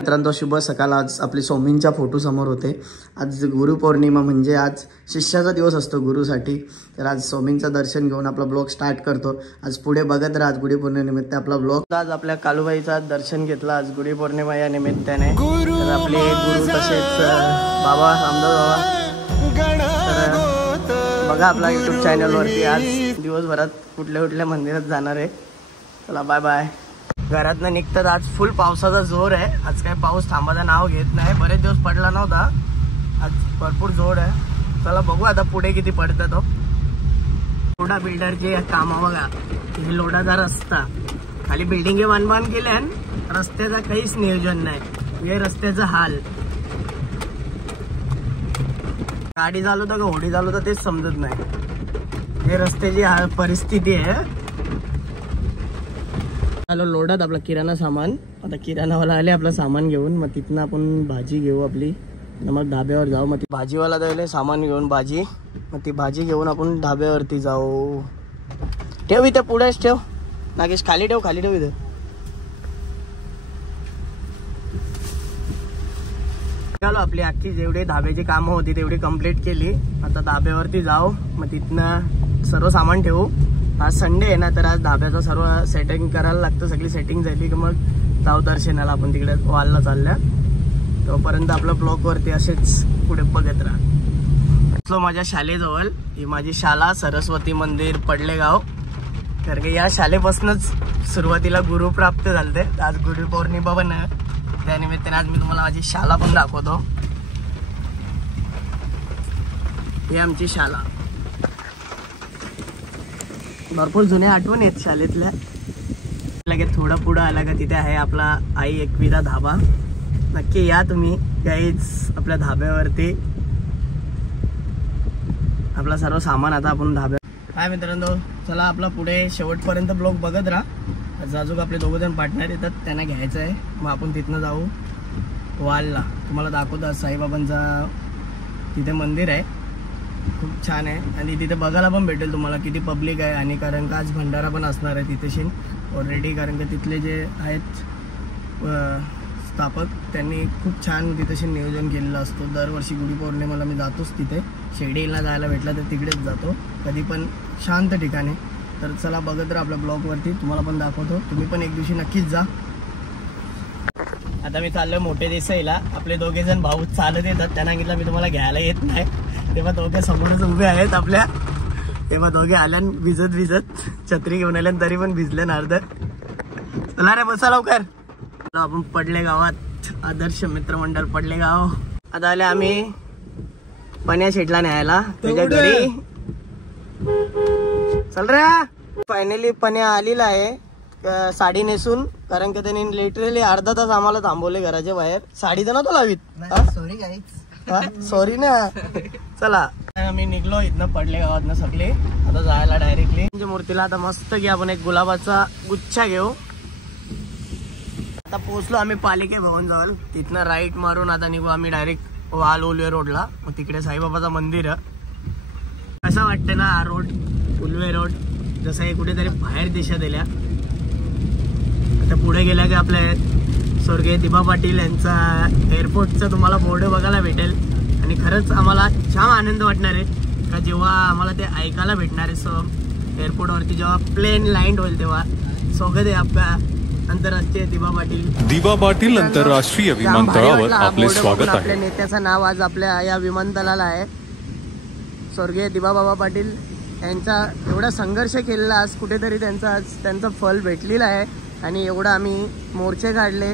मित्रांनो शुभ सकाळ। आज आपली स्वामींच्या फोटो समोर होते। आज गुरुपौर्णिमा म्हणजे आज शिष्याचा दिवस असतो गुरुसाठी। तर आज स्वामींचं दर्शन घेऊन आपला ब्लॉग स्टार्ट करतो। आज पुढे बघत राहा। आज गुरुपौर्णिमेनिमित्त आपला ब्लॉग आज आपल्या कालूबाईचा दर्शन घेतला आज गुरुपौर्णिमा या निमित्ताने। तर आपले गुरु तसेच बाबा रामदास बाबा। तर बघा आपला YouTube चॅनलवरती आज दिवसभरात कुठल्या कुठल्या मंदिरात जाणार आहे। चला बाय बाय। घरातनं निघतात आज फुल पावसाचा जोर आहे। आज काय पाऊस थांबायचं नाव घेत नाही। बरेच दिवस पडला नव्हता, आज भरपूर जोर आहे। चला बघू आता पुढे किती पडतं तो। लोढा बिल्डरचे काम बघा, हे लोढाचा रस्ता खाली बिल्डिंग बांधबांध केल्या, रस्त्याचा काहीच नियोजन नाही। हे रस्त्याचा हाल, गाडी चालवता का होडी चालवता तेच समजत नाही। हे रस्त्याची परिस्थिती आहे। हॅलो लोढात आपला किराणा सामान। आता किराणावाला आले आपलं सामान घेऊन, मग तिथनं आपण भाजी घेऊ आपली। मग धाब्यावर जाऊ। मग ती भाजीवाला द्यायला सामान घेऊन भाजी, मग ती भाजी घेऊन आपण धाब्यावरती जाऊ। ठेव इथे पुढेच ठेव नागेश, खाली ठेव खाली ठेव इथे। चलो आपली अख्खी जेवढी धाब्याची कामं होती तेवढी कंप्लीट केली। आता धाब्यावरती जाऊ, मग तिथनं सर्व सामान ठेवू। आज संडे आहे ना, तर आज धाब्याचं सर्व सेटिंग करायला लागतं। सगळी सेटिंग झाली की मग जाऊ दर्शनाला आपण तिकडे वालला चालल्या। तोपर्यंत आपल्या ब्लॉगवरती असेच पुढे बघत राहा। माझ्या शाळेजवळ ही माझी शाळा सरस्वती मंदिर पडलेगाव। कारण की या शाळेपासूनच सुरुवातीला गुरु प्राप्त झालते। आज गुरुपौर्णिमा पण आहे, त्यानिमित्ताने आज मी तुम्हाला माझी शाळा पण दाखवतो। ही आमची शाळा, भरपूर जुन्या आठवणी आहेत शाळेतल्या। लगेच थोडं पुढं आला का तिथे आहे आपला आई एकविरा धाबा। नक्की या तुम्ही काहीच आपल्या धाब्यावरती। आपला सर्व सामान आता आपण धाब्यावर। हाय मित्रांनो, चला आपला पुढे शेवटपर्यंत ब्लॉग बघत राहा। जाजूक आपले दोघं जण पार्टनर येतात, त्यांना घ्यायचं आहे। मग आपण तिथनं जाऊ वालला। तुम्हाला दाखवतो साईबाबांचा तिथे मंदिर आहे, खूप छान आहे। आणि तिथे बघायला पण भेटेल तुम्हाला किती पब्लिक आहे। आणि कारण का आज भंडारा पण असणार आहे तिथे ऑलरेडी। कारण का तिथले जे आहेत स्थापक त्यांनी खूप छान तिथे नियोजन केलेलं असतो। दरवर्षी गुढीपौर्णिमेला मी जातोच तिथे। शेडीला जायला भेटला तर तिकडेच जातो कधी पण, शांत ठिकाणी। तर चला बघत राहा आपल्या ब्लॉगवरती, तुम्हाला पण दाखवतो। तुम्ही पण एक दिवशी नक्कीच जा। आता मी चाललोय मोठे देसाईला। आपले दोघे जण भाऊ चालत येतात, त्यांना सांगितलं मी तुम्हाला घ्यायला येत नाही। तेव्हा दोघे समोरच उभे आहेत आपल्या। तेव्हा दोघे आल्यान भिजत छत्री घेऊन आल्या, तरी पण भिजले ना अर्ध। चला रे बसा लवकर। आपण पडले गावात, आदर्श मित्रमंडळ पडले गाव। आता आले आम्ही पण्या शेटला न्यायला त्याच्या घरी। चल रे। फायनली पण्या आलेला आहे साडी नेसून, कारण की त्यांनी लिटरली अर्धा तास आम्हाला थांबवले घराच्या बाहेर। साडी तर नव्हतं लावीत। सॉरी गाईज, सॉरी ना। चला आम्ही निघलो इथनं पडले गावातनं सगळे। आता जायला डायरेक्टली मूर्तीला। आता मस्त की आपण एक गुलाबाचा गुच्छा घेऊ। आता पोहोचलो आम्ही पालिके भवन जवळ। तिथनं राईट मारून आता निघू आम्ही डायरेक्ट वाल उल्वे रोडला। मग तिकडे साईबाबाचं मंदिर आहे। असं वाटतं ना हा रोड उल्वे रोड जसं हे कुठेतरी बाहेर दिशा दिल्या। आता पुढे गेल्या की आपल्या स्वर्गीय दिबा पाटील यांचा एअरपोर्टचा तुम्हाला बोर्ड बघायला भेटेल। आणि खरंच आम्हाला छान आनंद वाटणार आहे का जेव्हा आम्हाला ते ऐकायला भेटणार आहे। सो एअरपोर्टवरती जेव्हा प्लेन लँड होईल तेव्हा स्वागत आहे आपका आंतरराष्ट्रीय दिबा पाटील आंतरराष्ट्रीय विमानतळावर आपले स्वागत आहे। आपल्या नेत्याचं नाव आज आपल्या या विमानतळाला आहे। स्वर्गीय दिबाबाबा पाटील यांचा एवढा संघर्ष केलेला आज कुठेतरी त्यांचं फल भेटलेलं आहे। आणि एवढं आम्ही मोर्चे काढले,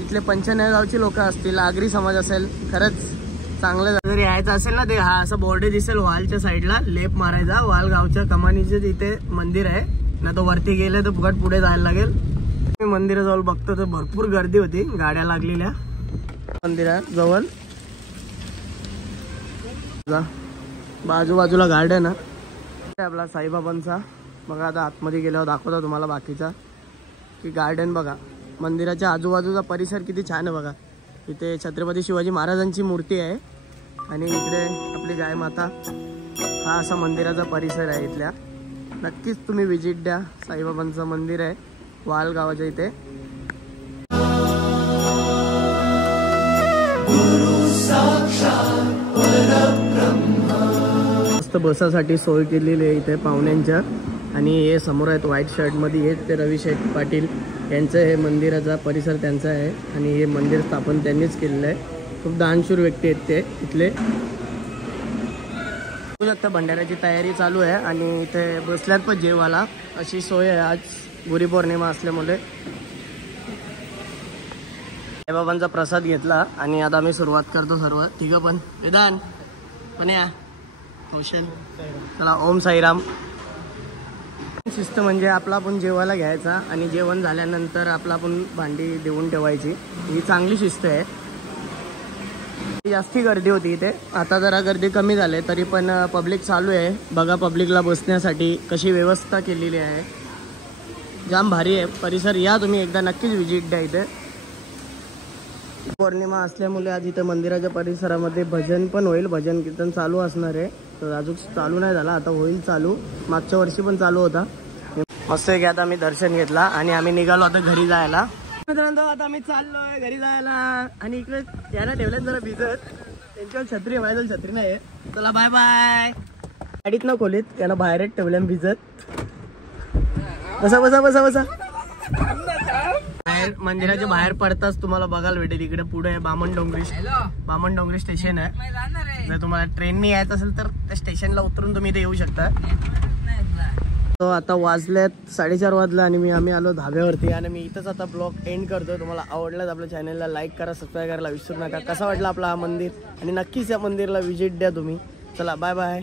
इथले पंचनगावची लोक असतील, आगरी समाज असेल, खरंच चांगलं जर यायचं असेल ना ते हा असं बोर्ड दिसेल वालच्या साईडला, लेप मारायचा। वाल गावच्या कमानीचे तिथे मंदिर आहे ना, तो वरती गेले तर फुकट पुढे जायला लागेल। मी मंदिराजवळ बघतो तर भरपूर गर्दी होती, गाड्या लागलेल्या मंदिराजवळ। बाजूबाजूला गार्डन आहे आपला साईबाबांचा। बघा आता आतमध्ये गेल्यावर दाखवतो तुम्हाला बाकीचा की गार्डन बघा। मंदिराच्या आजूबाजूचा परिसर किती छान आहे बघा। इथे छत्रपती शिवाजी महाराजांची मूर्ती आहे आणि इकडे आपली गाय माता। हा असा मंदिराचा परिसर आहे इथल्या। नक्कीच तुम्ही विजिट द्या। साईबाबांचं मंदिर आहे वाल गावाच्या इथे। मस्त बसासाठी सोय केलेली आहे इथे पाहुण्यांच्या. आणि हे समोर आहेत व्हाईट शर्ट मध्ये, हे ते रवी शेठ पाटील यांचं हे मंदिराचा परिसर त्यांचा आहे. आणि हे मंदिर स्थापन त्यांनीच केलेलं आहे. खूप दानशूर व्यक्ती आहेत ते इथले. बघू शकता भंडाऱ्याची तयारी चालू आहे आणि इथे बसल्यात पण जेवायला अशी सोय आहे. आज गुरुपौर्णिमा असल्यामुळे साईबाबांचा प्रसाद घेतला आणि आता आम्ही सुरुवात करतो सर्व तिघं पण. वेदान पण या कौशल, चला ओम साईराम. शिस्त म्हणजे आपला आपण जेवायला घ्यायचा आणि जेवण झाल्यानंतर आपला आपण भांडी देऊन ठेवायची, ही चांगली शिस्त आहे. जास्ती गर्दी होती इथे, आता जरा गर्दी कमी झाली तरी पण पब्लिक चालू आहे. बघा पब्लिकला बसण्यासाठी कशी व्यवस्था केलेली आहे, जाम भारी आहे परिसर. या तुम्ही एकदा नक्कीच व्हिजिट द्या इथे. पौर्णिमा असल्यामुळे आज इथे मंदिराच्या परिसरामध्ये भजन पण होईल, भजन कीर्तन चालू असणार आहे. तर अजून चालू नाही झाला, आता होईल चालू. मागच्या वर्षी पण चालू होता. मस्त आहे की आता आम्ही दर्शन घेतला आणि आम्ही निघालो आता घरी जायला. मित्रांनो आता आम्ही चाललोय घरी जायला. आणि इकडे याला ठेवल्यात जरा भिजत, त्यांच्यावर छत्री आहे, माझ्याजवळ छत्री नाही आहे. चला बाय बाय. गाडीत न खोलीत त्याला बाहेरच ठेवल्या भिजत. बसा बसा बसा बसा. बाहेर मंदिराच्या बाहेर पडताच तुम्हाला बघायला भेटेल इकडे पुढे बामणडोंगरी स्टेशन आहे. जर तुम्हाला ट्रेननी यायचं असेल तर त्या स्टेशनला उतरून तुम्ही इथे येऊ शकता. तो आता वाजल्यात 4:30 वाजला आणि आम्ही आलो धाब्यावरती आणि मी इथंच आता ब्लॉग एंड करतोय. तुम्हाला आवडलाच आपल्या चॅनलला लाईक करा, सबस्क्राईब करायला विसरू नका. कसा वाटला आपला हा मंदिर आणि नक्कीच या मंदिरला व्हिजिट द्या तुम्ही. चला बाय बाय.